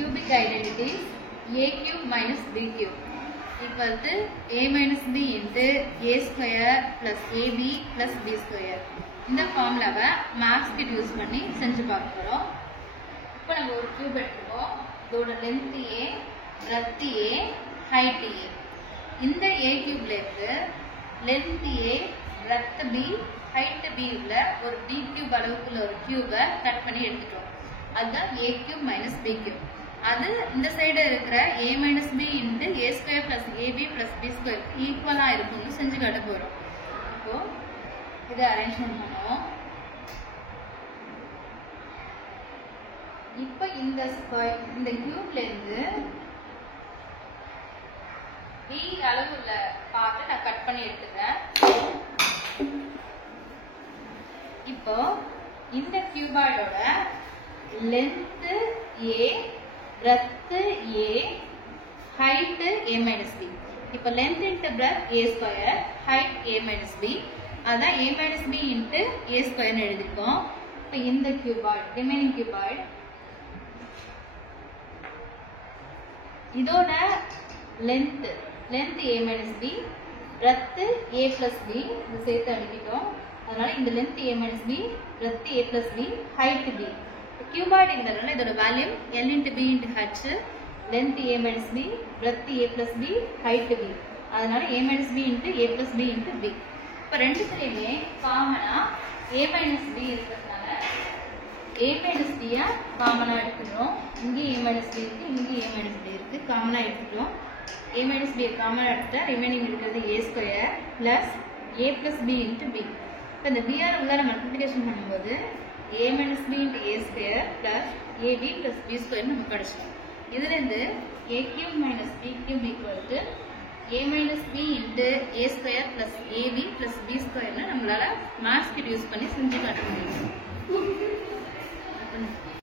cubic identities a cube minus b cube equal to a minus b into a square plus ab plus b square. இந்த ஃபார்முலாவை maths kit use பண்ணி செஞ்சு பார்க்க போறோம். இப்போ நம்ம ஒரு கியூப் எடுத்துக்கோம். இதோட length a, breadth a, height a. இந்த a கியூப்ல இருந்து length a, breadth b, height b உள்ள ஒரு b கியூப் அளவுக்குள்ள ஒரு கியூபை கட் பண்ணி எடுத்துட்டோம். அதுதான் a cube minus b cube. அது இந்த சைடு இருக்கிற a minus b into a square plus ab plus b square ஈக்குவலா இருக்கும்னு செஞ்சு காட்ட போறோம். இப்போ இதை அரேஞ்ச்மெண்ட் பண்ணுவோம். இப்போ இந்த கியூப்ல இருந்து b அளவுள்ள பார்த்து நான் கட் பண்ணி எடுத்துக்கிறேன். இப்போ இந்த கியூபாய்டோட length a, breadth a, height a minus b. இப்போ length into breadth a square, height a minus b. அதான் a minus b into a square னு எழுதிருக்கோம். இப்போ இந்த cuboid, remaining cuboid இதோட length a minus b, breadth a plus b இது சேர்த்து அடிக்கிட்டோம். அதனால இந்த length a minus b, breadth a plus b, height b. cuboid இங்கறனால இதோட value l into b into h, length a minus b, breadth a plus b, height b. அதனால a minus b into a plus b into b. இப்போ ரெண்டுத்துலயுமே காமனா a minus b இருக்கிறதுனால a minus b யா காமனா எடுத்துக்கிறோம். இங்க a minus b இருக்கு, இங்க a minus b இருக்கு, காமனா எடுத்துக்கிறோம். a minus b காமனா எடுத்துட்டா ரிமைனிங் இருக்கிறது a square plus a plus b into b. இப்போ இந்த b ஆல உள்ள மல்டிப்ளிகேஷன் பண்ணும்போது a minus b into a square plus ab plus b square நமக்கு கிடைச்சிடும். இதுல இருந்து a cube minus b cube equal to a minus b into a square plus ab plus b square நம்மளால maths kit use பண்ணி செஞ்சு காட்ட முடியும்.